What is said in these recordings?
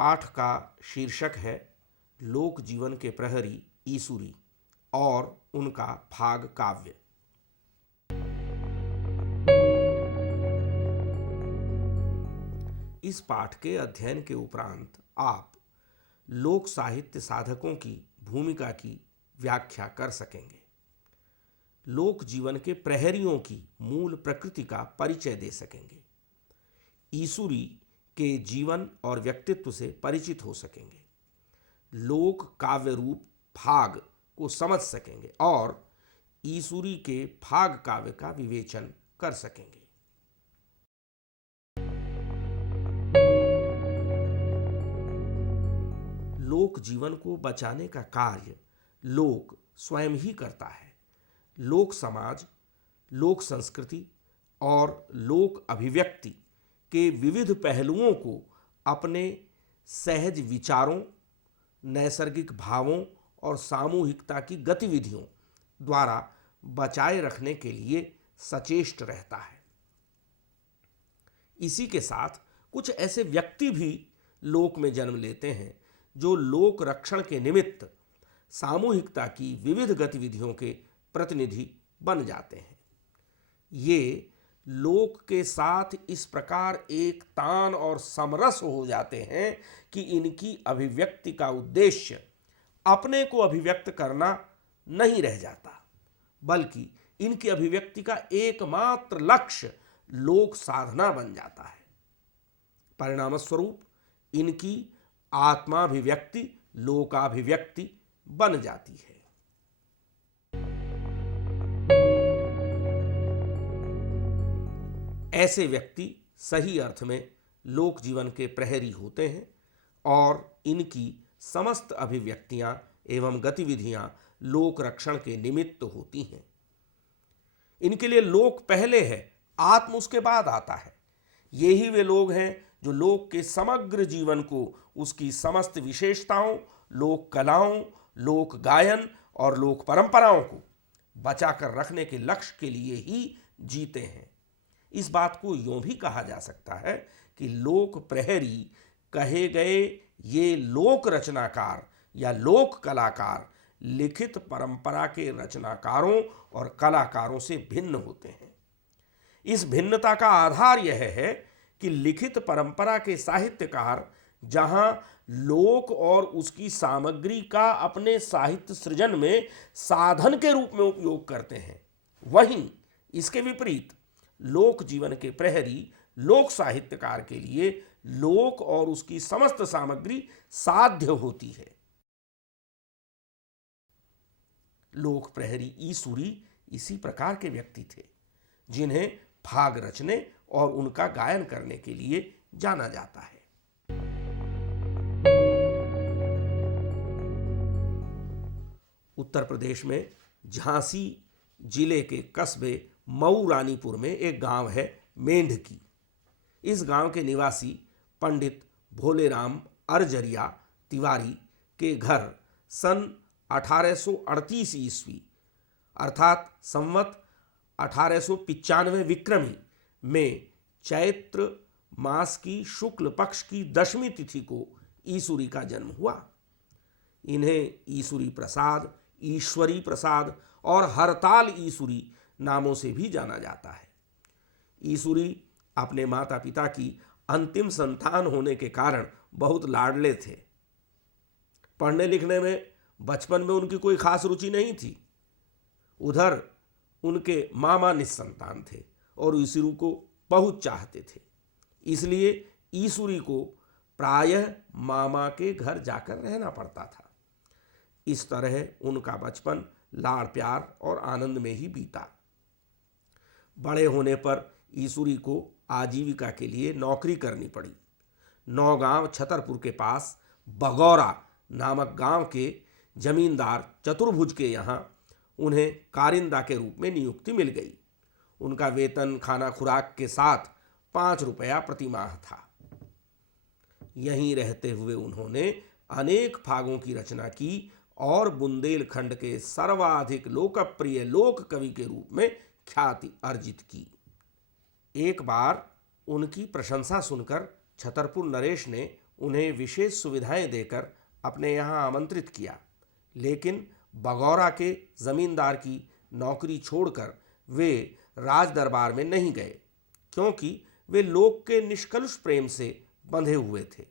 पाठ का शीर्षक है लोक जीवन के प्रहरी ईसुरी और उनका फाग काव्य। इस पाठ के अध्ययन के उपरांत आप लोक साहित्य साधकों की भूमिका की व्याख्या कर सकेंगे, लोक जीवन के प्रहरियों की मूल प्रकृति का परिचय दे सकेंगे, ईसुरी के जीवन और व्यक्तित्व से परिचित हो सकेंगे, लोक काव्य रूप फाग को समझ सकेंगे और ईसुरी के फाग काव्य का विवेचन कर सकेंगे। लोक जीवन को बचाने का कार्य लोक स्वयं ही करता है। लोक समाज, लोक संस्कृति और लोक अभिव्यक्ति के विविध पहलुओं को अपने सहज विचारों, नैसर्गिक भावों और सामूहिकता की गतिविधियों द्वारा बचाए रखने के लिए सचेष्ट रहता है। इसी के साथ कुछ ऐसे व्यक्ति भी लोक में जन्म लेते हैं जो लोक रक्षण के निमित्त सामूहिकता की विविध गतिविधियों के प्रतिनिधि बन जाते हैं। ये लोक के साथ इस प्रकार एक तान और समरस हो जाते हैं कि इनकी अभिव्यक्ति का उद्देश्य अपने को अभिव्यक्त करना नहीं रह जाता, बल्कि इनकी अभिव्यक्ति का एकमात्र लक्ष्य लोक साधना बन जाता है। परिणामस्वरूप इनकी आत्माभिव्यक्ति लोकाभिव्यक्ति बन जाती है। ऐसे व्यक्ति सही अर्थ में लोक जीवन के प्रहरी होते हैं और इनकी समस्त अभिव्यक्तियां एवं गतिविधियां लोक रक्षण के निमित्त होती हैं। इनके लिए लोक पहले है, आत्म उसके बाद आता है। यही वे लोग हैं जो लोक के समग्र जीवन को उसकी समस्त विशेषताओं, लोक कलाओं, लोक गायन और लोक परंपराओं को बचाकर रखने के लक्ष्य के लिए ही जीते हैं। इस बात को यूं भी कहा जा सकता है कि लोक प्रहरी कहे गए ये लोक रचनाकार या लोक कलाकार लिखित परंपरा के रचनाकारों और कलाकारों से भिन्न होते हैं। इस भिन्नता का आधार यह है कि लिखित परंपरा के साहित्यकार जहां लोक और उसकी सामग्री का अपने साहित्य सृजन में साधन के रूप में उपयोग करते हैं, वहीं इसके विपरीत लोक जीवन के प्रहरी लोक साहित्यकार के लिए लोक और उसकी समस्त सामग्री साध्य होती है। लोक प्रहरी ईसुरी इसी प्रकार के व्यक्ति थे जिन्हें फाग रचने और उनका गायन करने के लिए जाना जाता है। उत्तर प्रदेश में झांसी जिले के कस्बे मऊ रानीपुर में एक गांव है मेंढकी। इस गांव के निवासी पंडित भोलेराम अरजरिया तिवारी के घर सन 1838 ईस्वी अर्थात संवत 1895 विक्रमी में चैत्र मास की शुक्ल पक्ष की 10वीं तिथि को ईसुरी का जन्म हुआ। इन्हें ईसुरी प्रसाद, ईश्वरी प्रसाद और हरताल ईसुरी नामों से भी जाना जाता है। ईसुरी अपने माता पिता की अंतिम संतान होने के कारण बहुत लाडले थे। पढ़ने लिखने में बचपन में उनकी कोई खास रुचि नहीं थी। उधर उनके मामा निस्संतान थे और ईसुरी को बहुत चाहते थे, इसलिए ईसुरी को प्रायः मामा के घर जाकर रहना पड़ता था। इस तरह उनका बचपन लाड़ प्यार और आनंद में ही बीता। बड़े होने पर ईसुरी को आजीविका के लिए नौकरी करनी पड़ी। नौगांव छतरपुर के पास बगौरा नामक गांव के जमींदार चतुर्भुज के यहाँ उन्हें कारिंदा के रूप में नियुक्ति मिल गई। उनका वेतन खाना खुराक के साथ 5 रुपया प्रति माह था। यहीं रहते हुए उन्होंने अनेक फागों की रचना की और बुंदेलखंड के सर्वाधिक लोकप्रिय लोक कवि के रूप में ख्याति अर्जित की। एक बार उनकी प्रशंसा सुनकर छतरपुर नरेश ने उन्हें विशेष सुविधाएं देकर अपने यहाँ आमंत्रित किया, लेकिन बगौरा के जमींदार की नौकरी छोड़कर वे राज दरबार में नहीं गए, क्योंकि वे लोक के निष्कलुष प्रेम से बंधे हुए थे।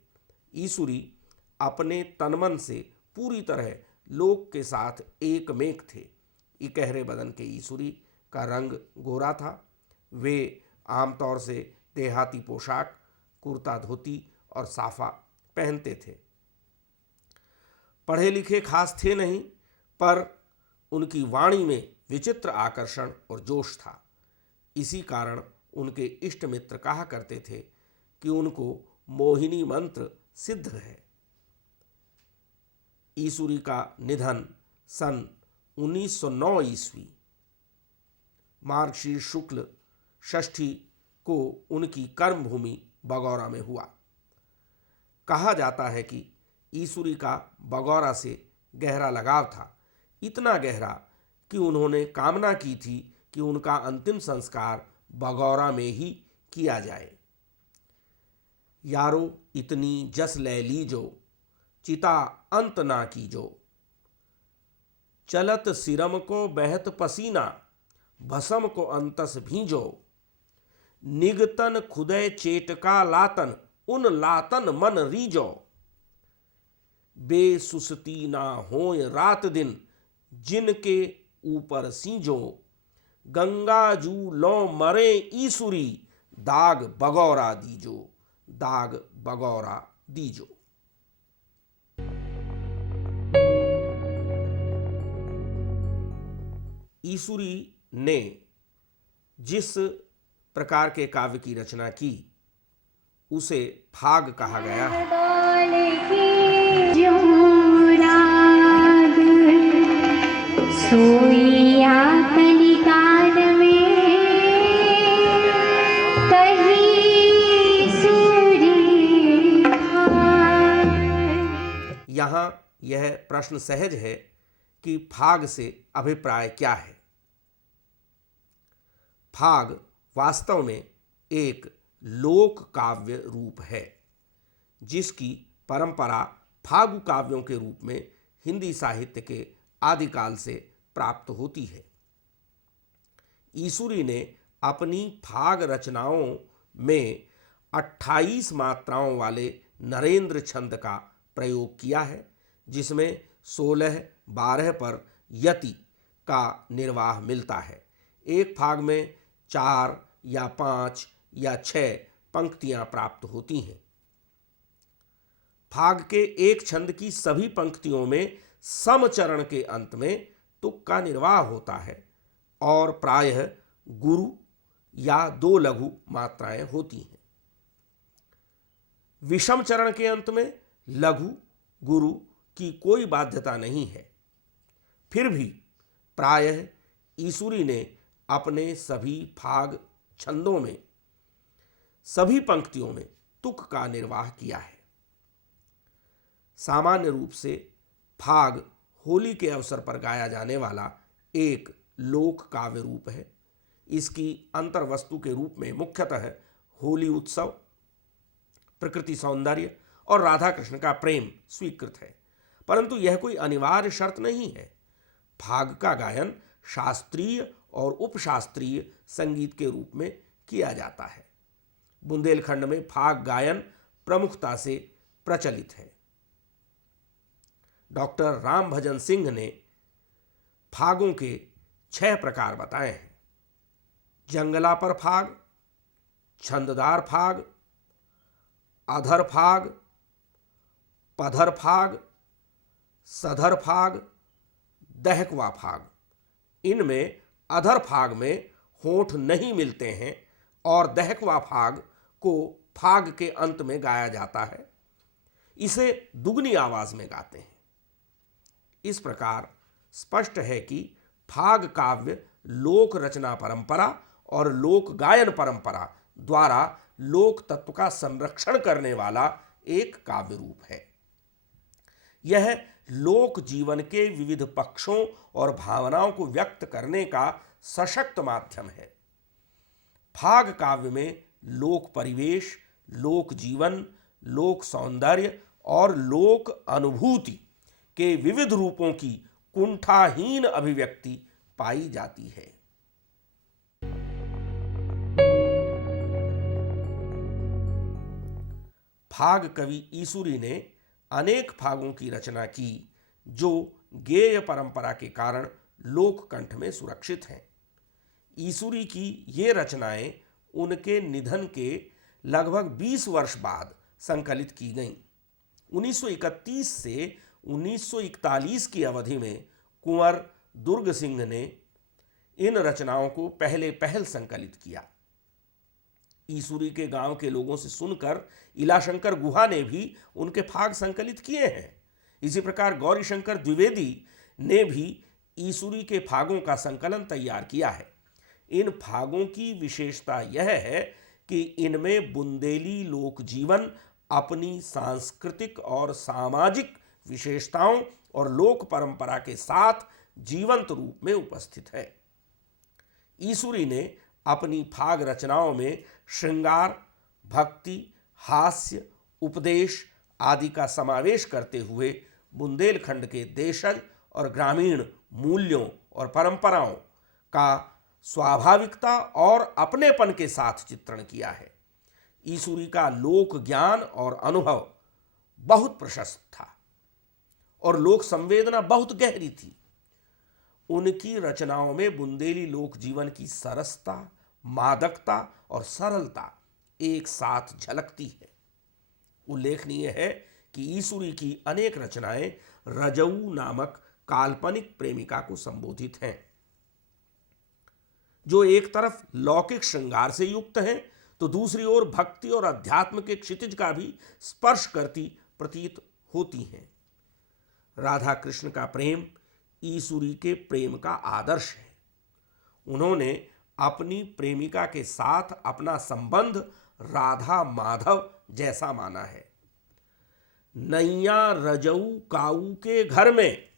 ईसुरी अपने तनमन से पूरी तरह लोक के साथ एकमेक थे। इकहरे बदन के ईसुरी का रंग गोरा था। वे आमतौर से देहाती पोशाक, कुर्ता धोती और साफा पहनते थे। पढ़े लिखे खास थे नहीं, पर उनकी वाणी में विचित्र आकर्षण और जोश था। इसी कारण उनके इष्ट मित्र कहा करते थे कि उनको मोहिनी मंत्र सिद्ध है। ईसुरी का निधन सन 1909 ईस्वी मार्गशीर्ष शुक्ल षष्ठी को उनकी कर्मभूमि बगौरा में हुआ। कहा जाता है कि ईसुरी का बगौरा से गहरा लगाव था, इतना गहरा कि उन्होंने कामना की थी कि उनका अंतिम संस्कार बगौरा में ही किया जाए। यारो इतनी जस ले लीजो, चिता अंत ना कीजो, चलत सिरम को बहत पसीना, भसम को अंतस भींजो, निगतन खुदय चेटका लातन, उन लातन मन रीजो, बेसुसती ना होय रात दिन, जिनके ऊपर सींजो, गंगा जू लो मरे ईसुरी, दाग बगौरा दीजो, दाग बगौरा दीजो। ईसुरी ने जिस प्रकार के काव्य की रचना की उसे फाग कहा गया है। यहाँ यह प्रश्न सहज है कि फाग से अभिप्राय क्या है। फाग वास्तव में एक लोक काव्य रूप है, जिसकी परंपरा फागु काव्यों के रूप में हिंदी साहित्य के आदिकाल से प्राप्त होती है। ईसुरी ने अपनी फाग रचनाओं में 28 मात्राओं वाले नरेंद्र छंद का प्रयोग किया है, जिसमें 16-12 पर यति का निर्वाह मिलता है। एक फाग में 4 या 5 या 6 पंक्तियां प्राप्त होती हैं। फाग के एक छंद की सभी पंक्तियों में समचरण के अंत में तुक का निर्वाह होता है और प्रायः गुरु या 2 लघु मात्राएं होती हैं। विषम चरण के अंत में लघु गुरु की कोई बाध्यता नहीं है। फिर भी प्रायः ईसुरी ने अपने सभी फाग छंदों में सभी पंक्तियों में तुक का निर्वाह किया है। सामान्य रूप से फाग होली के अवसर पर गाया जाने वाला एक लोक काव्य रूप है। इसकी अंतर्वस्तु के रूप में मुख्यतः होली उत्सव, प्रकृति सौंदर्य और राधा कृष्ण का प्रेम स्वीकृत है, परंतु यह कोई अनिवार्य शर्त नहीं है। फाग का गायन शास्त्रीय और उपशास्त्रीय संगीत के रूप में किया जाता है। बुंदेलखंड में फाग गायन प्रमुखता से प्रचलित है। डॉक्टर रामभजन सिंह ने फागों के 6 प्रकार बताए हैं। जंगला पर फाग, छंददार फाग, अधर फाग, पधर फाग, सधर फाग, दहकवा फाग। इनमें अधर फाग में होंठ नहीं मिलते हैं और दहकवा फाग को फाग के अंत में गाया जाता है। इसे दुगनी आवाज में गाते हैं। इस प्रकार स्पष्ट है कि फाग काव्य लोक रचना परंपरा और लोक गायन परंपरा द्वारा लोक तत्व का संरक्षण करने वाला एक काव्य रूप है। यह लोक जीवन के विविध पक्षों और भावनाओं को व्यक्त करने का सशक्त माध्यम है। फाग काव्य में लोक परिवेश, लोक जीवन, लोक सौंदर्य और लोक अनुभूति के विविध रूपों की कुंठाहीन अभिव्यक्ति पाई जाती है। फाग कवि ईसुरी ने अनेक फागों की रचना की जो गेय परंपरा के कारण लोक कंठ में सुरक्षित हैं। ईसुरी की ये रचनाएं उनके निधन के लगभग 20 वर्ष बाद संकलित की गईं। 1931 से 1941 की अवधि में कुंवर दुर्ग सिंह ने इन रचनाओं को पहल संकलित किया। ईसुरी के गांव के लोगों से सुनकर इलाशंकर गुहा ने भी उनके फाग संकलित किए हैं। इसी प्रकार गौरीशंकर द्विवेदी ने भी ईसुरी के फागों का संकलन तैयार किया है। इन फागों की विशेषता यह है कि इनमें बुंदेली लोक जीवन अपनी सांस्कृतिक और सामाजिक विशेषताओं और लोक परंपरा के साथ जीवंत रूप में उपस्थित है। ईसुरी ने अपनी फाग रचनाओं में श्रृंगार, भक्ति, हास्य, उपदेश आदि का समावेश करते हुए बुंदेलखंड के देशज और ग्रामीण मूल्यों और परंपराओं का स्वाभाविकता और अपनेपन के साथ चित्रण किया है। ईसुरी का लोक ज्ञान और अनुभव बहुत प्रशस्त था और लोक संवेदना बहुत गहरी थी। उनकी रचनाओं में बुंदेली लोक जीवन की सरसता, मादकता और सरलता एक साथ झलकती है। उल्लेखनीय है कि ईसुरी की अनेक रचनाएं रजऊ नामक काल्पनिक प्रेमिका को संबोधित हैं, जो एक तरफ लौकिक श्रृंगार से युक्त हैं तो दूसरी ओर भक्ति और अध्यात्म के क्षितिज का भी स्पर्श करती प्रतीत होती हैं। राधा कृष्ण का प्रेम ईसुरी के प्रेम का आदर्श है। उन्होंने अपनी प्रेमिका के साथ अपना संबंध राधा माधव जैसा माना है। नैया रजऊ काऊ के घर में,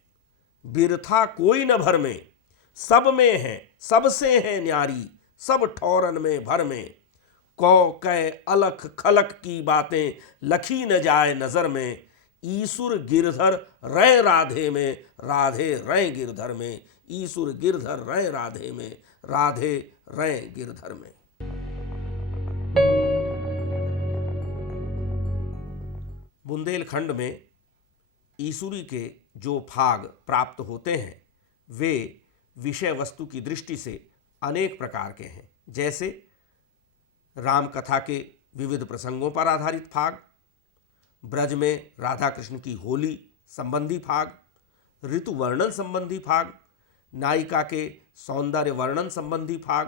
बिरथा कोई न भर में, सब में है सबसे है न्यारी, सब ठौरन में भर में, कौ कै अलख खलक की बातें लखी न जाए नजर में, ईसुर गिरधर रय राधे में, राधे रय गिरधर में, ईसुर गिरधर रय राधे में, राधे रय गिरधर में। बुंदेलखंड में ईसुरी के जो फाग प्राप्त होते हैं वे विषय वस्तु की दृष्टि से अनेक प्रकार के हैं, जैसे राम कथा के विविध प्रसंगों पर आधारित फाग, ब्रज में राधा कृष्ण की होली संबंधी फाग, ऋतु वर्णन संबंधी फाग, नायिका के सौंदर्य वर्णन संबंधी फाग,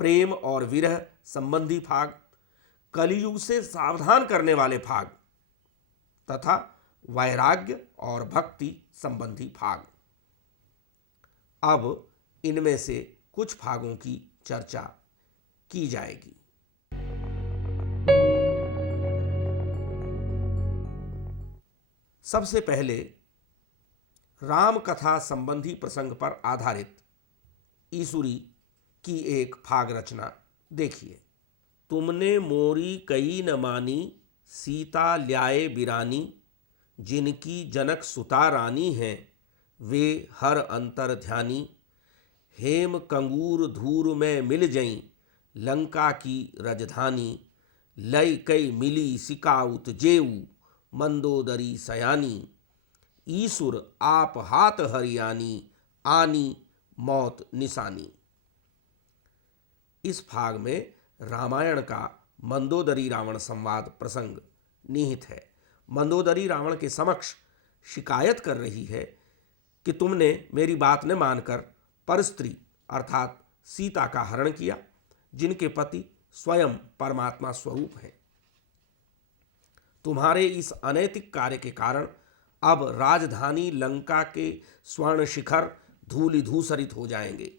प्रेम और विरह संबंधी फाग, कलियुग से सावधान करने वाले फाग तथा वैराग्य और भक्ति संबंधी फाग। अब इनमें से कुछ फागों की चर्चा की जाएगी। सबसे पहले राम कथा संबंधी प्रसंग पर आधारित ईसुरी की एक फाग रचना देखिए। तुमने मोरी कई न मानी, सीता ल्याए बिरानी, जिनकी जनक सुता रानी है, वे हर अंतर ध्यानी, हेम कंगूर धूर में मिल जईं, लंका की रजधानी, लय कई मिली सिकाउत जेऊ, मंदोदरी सयानी, ईसुर आप हाथ हरियानी, आनी मौत निशानी। इस भाग में रामायण का मंदोदरी रावण संवाद प्रसंग निहित है। मंदोदरी रावण के समक्ष शिकायत कर रही है कि तुमने मेरी बात न मानकर परस्त्री अर्थात सीता का हरण किया, जिनके पति स्वयं परमात्मा स्वरूप हैं। तुम्हारे इस अनैतिक कार्य के कारण अब राजधानी लंका के स्वर्ण शिखर धूलि धूसरित हो जाएंगे।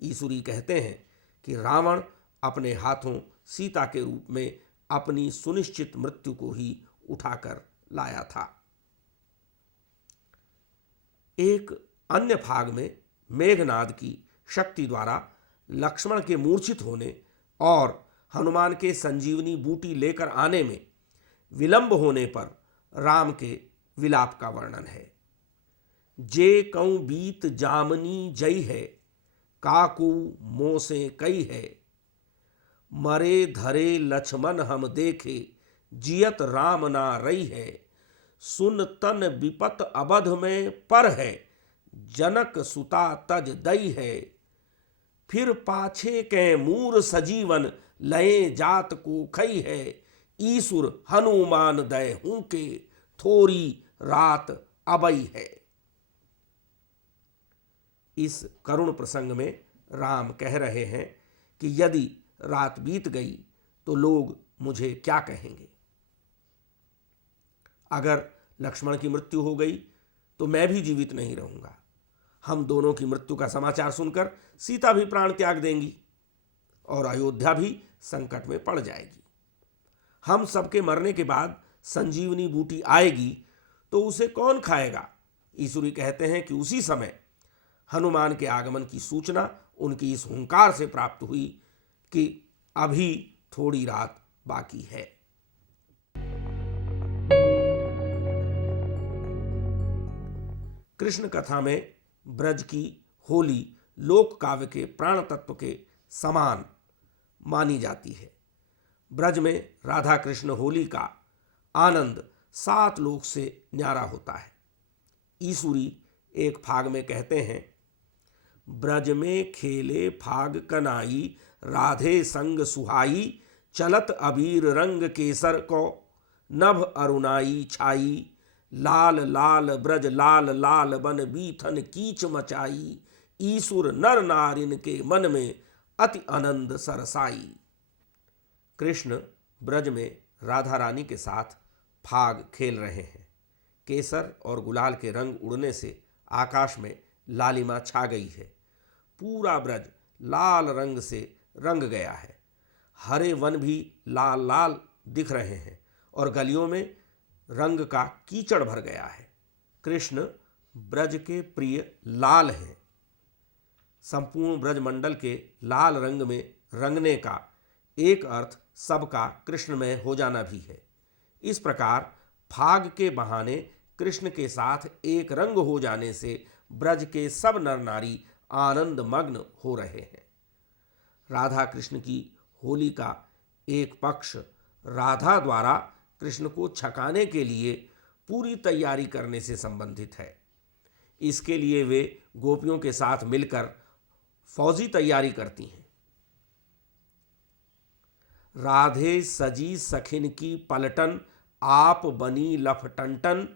ईसुरी कहते हैं कि रावण अपने हाथों सीता के रूप में अपनी सुनिश्चित मृत्यु को ही उठाकर लाया था। एक अन्य भाग में मेघनाद की शक्ति द्वारा लक्ष्मण के मूर्छित होने और हनुमान के संजीवनी बूटी लेकर आने में विलंब होने पर राम के विलाप का वर्णन है। जे कऊ बीत जामनी जई है, काकू मोसे कई है। मरे धरे लक्ष्मण हम देखे, जियत राम ना रही है। सुन तन विपत अबध में पर है, जनक सुता तज दई है। फिर पाछे के मूर सजीवन, लये जात को खई है। ईसुर हनुमान दय हूं के, थोरी रात अबई है। इस करुण प्रसंग में राम कह रहे हैं कि यदि रात बीत गई तो लोग मुझे क्या कहेंगे। अगर लक्ष्मण की मृत्यु हो गई तो मैं भी जीवित नहीं रहूंगा। हम दोनों की मृत्यु का समाचार सुनकर सीता भी प्राण त्याग देंगी और अयोध्या भी संकट में पड़ जाएगी। हम सबके मरने के बाद संजीवनी बूटी आएगी तो उसे कौन खाएगा। ईसुरी कहते हैं कि उसी समय हनुमान के आगमन की सूचना उनकी इस हुंकार से प्राप्त हुई कि अभी थोड़ी रात बाकी है। कृष्ण कथा में ब्रज की होली लोक काव्य के प्राण तत्व के समान मानी जाती है। ब्रज में राधा कृष्ण होली का आनंद 7 लोक से न्यारा होता है। ईसुरी एक फाग में कहते हैं, ब्रज में खेले फाग कनाई, राधे संग सुहाई। चलत अबीर रंग केसर को, नभ अरुणाई छाई। लाल लाल ब्रज लाल लाल बन, बीथन कीच मचाई। ईसुर नर नारिन के मन में, अति आनंद सरसाई। कृष्ण ब्रज में राधा रानी के साथ फाग खेल रहे हैं। केसर और गुलाल के रंग उड़ने से आकाश में लालिमा छा गई है। पूरा ब्रज लाल रंग से रंग गया है। हरे वन भी लाल लाल दिख रहे हैं और गलियों में रंग का कीचड़ भर गया है। कृष्ण ब्रज के प्रिय लाल हैं। संपूर्ण ब्रजमंडल के लाल रंग में रंगने का एक अर्थ सबका कृष्णमय हो जाना भी है। इस प्रकार फाग के बहाने कृष्ण के साथ एक रंग हो जाने से ब्रज के सब नर नारी आनंद मग्न हो रहे हैं। राधा कृष्ण की होली का एक पक्ष राधा द्वारा कृष्ण को छकाने के लिए पूरी तैयारी करने से संबंधित है। इसके लिए वे गोपियों के साथ मिलकर फौजी तैयारी करती हैं। राधे सजी सखिन की पलटन, आप बनी लफटंटन।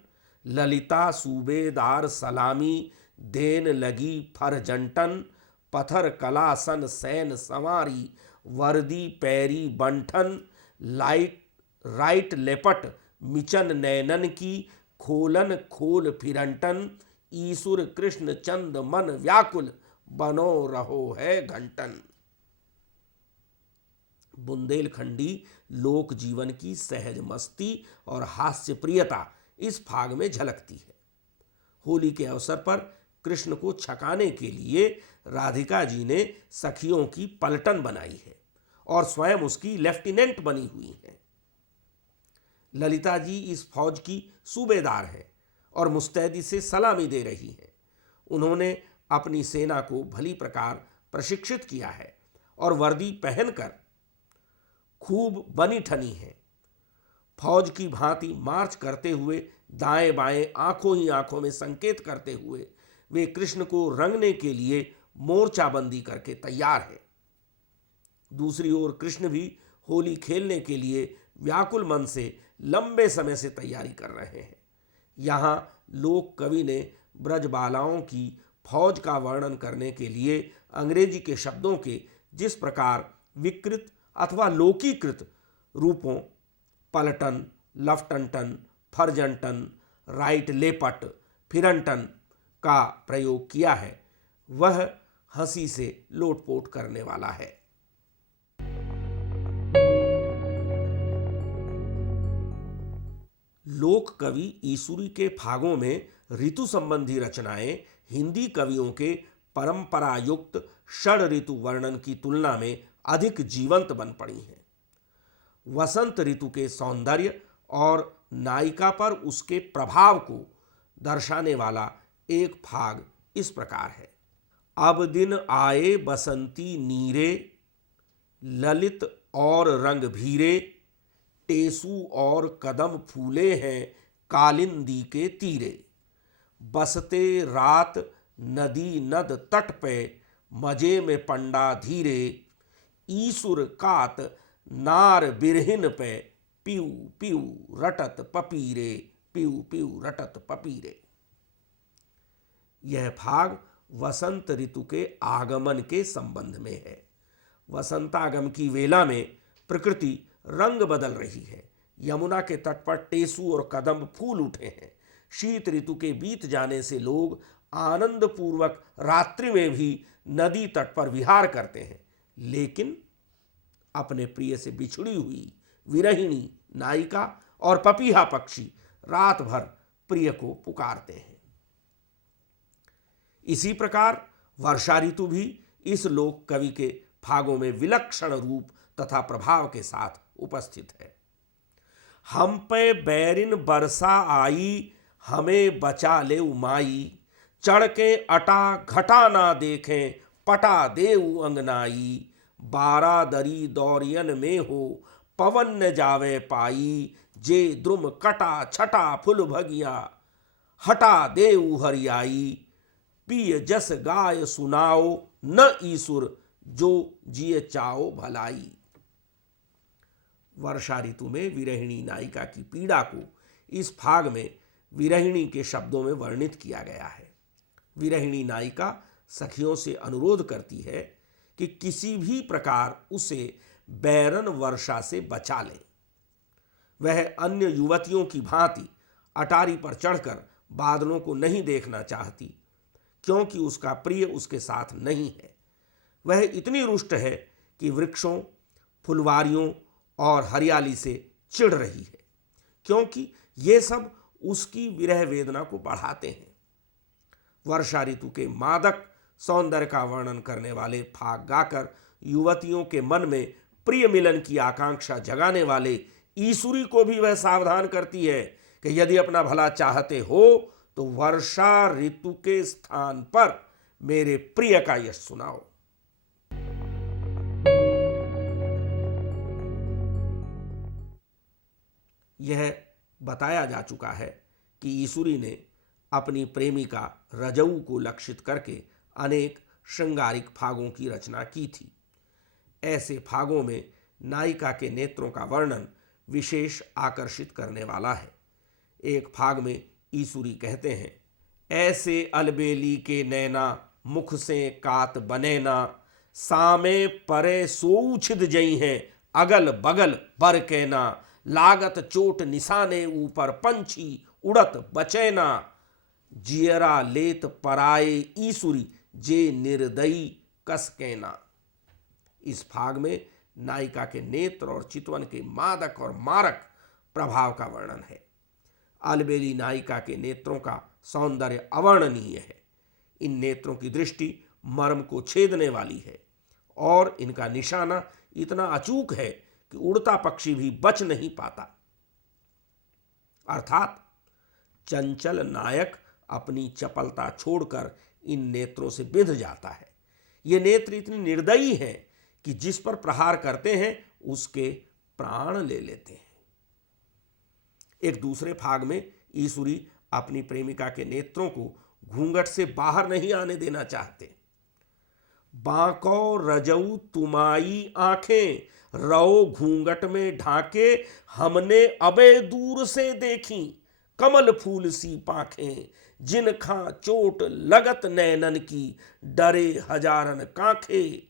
ललिता सूबेदार सलामी, देन लगी फरजंटन। पत्थर कलासन सैन संवारी, वर्दी पैरी बंठन। राइट लेपट मिचन नैनन की, खोलन खोल फिरंटन। ईसुर कृष्ण चंद मन व्याकुल, बनो रहो है घंटन। बुंदेलखंडी लोक जीवन की सहज मस्ती और हास्य प्रियता इस फाग में झलकती है। होली के अवसर पर कृष्ण को छकाने के लिए राधिका जी ने सखियों की पलटन बनाई है और स्वयं उसकी लेफ्टिनेंट बनी हुई हैं। ललिता जी इस फौज की सूबेदार हैं और मुस्तैदी से सलामी दे रही हैं। उन्होंने अपनी सेना को भली प्रकार प्रशिक्षित किया है और वर्दी पहनकर खूब बनी ठनी है। फौज की भांति मार्च करते हुए दाएं बाएं आंखों ही आंखों में संकेत करते हुए वे कृष्ण को रंगने के लिए मोर्चाबंदी करके तैयार हैं। दूसरी ओर कृष्ण भी होली खेलने के लिए व्याकुल मन से लंबे समय से तैयारी कर रहे हैं। यहाँ लोक कवि ने ब्रजबालाओं की फौज का वर्णन करने के लिए अंग्रेजी के शब्दों के जिस प्रकार विकृत अथवा लोकीकृत रूपों पलटन, लफटंटन, फरजंटन, राइट लेपट, फिरंटन का प्रयोग किया है, वह हंसी से लोटपोट करने वाला है। लोक कवि ईसुरी के फागों में ऋतु संबंधी रचनाएं हिंदी कवियों के परंपरायुक्त षड ऋतु वर्णन की तुलना में अधिक जीवंत बन पड़ी हैं। वसंत ऋतु के सौंदर्य और नायिका पर उसके प्रभाव को दर्शाने वाला एक फाग इस प्रकार है। अब दिन आए बसंती नीरे, ललित और रंग भीरे, टेसू और कदम फूले हैं कालिंदी के तीरे। बसते रात नदी नद तट पे, मजे में पंडा धीरे, ईसुर कात नार बिरहिन पे, पियू पियू रटत पपीरे, पियू पियू रटत पपीरे। यह भाग वसंत ऋतु के आगमन के संबंध में है। वसंतागम की वेला में प्रकृति रंग बदल रही है। यमुना के तट पर टेसू और कदम्ब फूल उठे हैं। शीत ऋतु के बीत जाने से लोग आनंद पूर्वक रात्रि में भी नदी तट पर विहार करते हैं, लेकिन अपने प्रिय से बिछड़ी हुई विरहिणी नायिका और पपीहा पक्षी रात भर प्रिय को पुकारते हैं। इसी प्रकार वर्षा ऋतु भी इस लोक कवि के भागों में विलक्षण रूप तथा प्रभाव के साथ उपस्थित है। हम पे बैरिन बरसा आई, हमें बचा ले उमाई, चढ़ के अटा घटा ना देखें, पटा देऊ अंगनाई, बारादरी दौरियन में हो, पवन न जावे पाई, जे द्रुम कटा छटा फुल भगिया, हटा देऊ हरियाई, पिय जस गाय सुनाओ, न ईसुर जो जिए चाओ भलाई। वर्षा ऋतु में विरहिणी नायिका की पीड़ा को इस भाग में विरहिणी के शब्दों में वर्णित किया गया है। विरहिणी नायिका सखियों से अनुरोध करती है कि किसी भी प्रकार उसे बैरन वर्षा से बचा ले। वह अन्य युवतियों की भांति अटारी पर चढ़कर बादलों को नहीं देखना चाहती, क्योंकि उसका प्रिय उसके साथ नहीं है। वह इतनी रुष्ट है कि वृक्षों, फुलवारियों और हरियाली से चिढ़ रही है, क्योंकि ये सब उसकी विरह वेदना को बढ़ाते हैं। वर्षा ऋतु के मादक सौंदर्य का वर्णन करने वाले फाग गाकर युवतियों के मन में प्रिय मिलन की आकांक्षा जगाने वाले ईसुरी को भी वह सावधान करती है कि यदि अपना भला चाहते हो तो वर्षा ऋतु के स्थान पर मेरे प्रिय का यश सुनाओ। यह बताया जा चुका है कि ईसुरी ने अपनी प्रेमिका रजऊ को लक्षित करके अनेक श्रृंगारिक फागों की रचना की थी। ऐसे फागों में नायिका के नेत्रों का वर्णन विशेष आकर्षित करने वाला है। एक फाग में ईसुरी कहते हैं, ऐसे अलबेली के नैना, मुख से कात बनेना, सामे परे सोऊ छिद जई हैं, अगल बगल बर कहना, लागत चोट निशाने ऊपर पंछी उड़त बचैना, जियरा लेत पराए ईसुरी जे निर्दयी कस कहना। इस भाग में नायिका के नेत्र और चितवन के मादक और मारक प्रभाव का वर्णन है। अलबेली नायिका के नेत्रों का सौंदर्य अवर्णनीय है। इन नेत्रों की दृष्टि मर्म को छेदने वाली है और इनका निशाना इतना अचूक है कि उड़ता पक्षी भी बच नहीं पाता। अर्थात चंचल नायक अपनी चपलता छोड़कर इन नेत्रों से बिंध जाता है। ये नेत्र इतनी निर्दयी हैं कि जिस पर प्रहार करते हैं उसके प्राण ले लेते हैं। एक दूसरे भाग में ईसुरी अपनी प्रेमिका के नेत्रों को घूंघट से बाहर नहीं आने देना चाहते। बांको रजऊ तुमाई आंखें, रहो घूंघट में ढाके, हमने अबे दूर से देखी, कमल फूल सी पाखें, जिन खां चोट लगत नैनन की, डरे हजारन कांखे,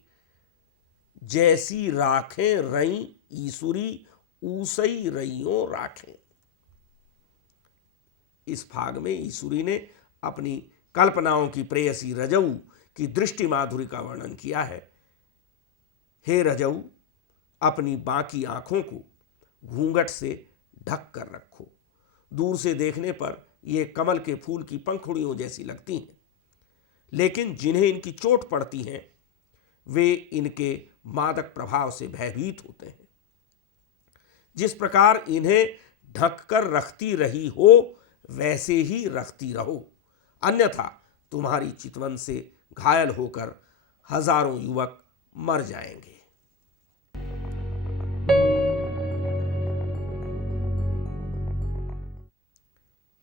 जैसी राखें रई ईसुरी, ऊसई रईयों राखें। इस भाग में ईसुरी ने अपनी कल्पनाओं की प्रेयसी रजऊ की दृष्टि माधुरी का वर्णन किया है। हे रजऊ, अपनी बाकी आंखों को घूंघट से ढक कर रखो। दूर से देखने पर ये कमल के फूल की पंखुड़ियों जैसी लगती हैं, लेकिन जिन्हें इनकी चोट पड़ती है वे इनके मादक प्रभाव से भयभीत होते हैं। जिस प्रकार इन्हें ढक कर रखती रही हो वैसे ही रखती रहो, अन्यथा तुम्हारी चितवन से घायल होकर हजारों युवक मर जाएंगे।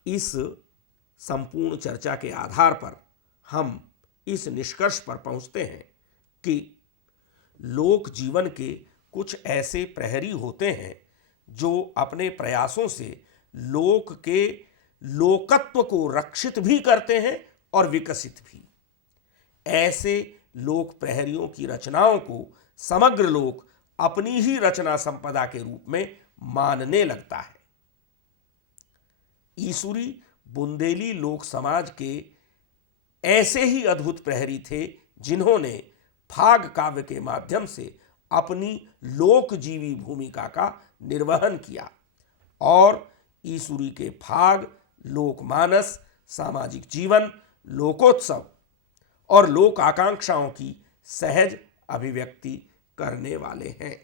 इस संपूर्ण चर्चा के आधार पर हम इस निष्कर्ष पर पहुंचते हैं कि लोक जीवन के कुछ ऐसे प्रहरी होते हैं जो अपने प्रयासों से लोक के लोकत्व को रक्षित भी करते हैं और विकसित भी। ऐसे लोक प्रहरियों की रचनाओं को समग्र लोक अपनी ही रचना संपदा के रूप में मानने लगता है। ईसुरी बुंदेली लोक समाज के ऐसे ही अद्भुत प्रहरी थे जिन्होंने फाग काव्य के माध्यम से अपनी लोकजीवी भूमिका का निर्वहन किया और ईसुरी के फाग लोकमानस, सामाजिक जीवन, लोकोत्सव और लोक आकांक्षाओं की सहज अभिव्यक्ति करने वाले हैं।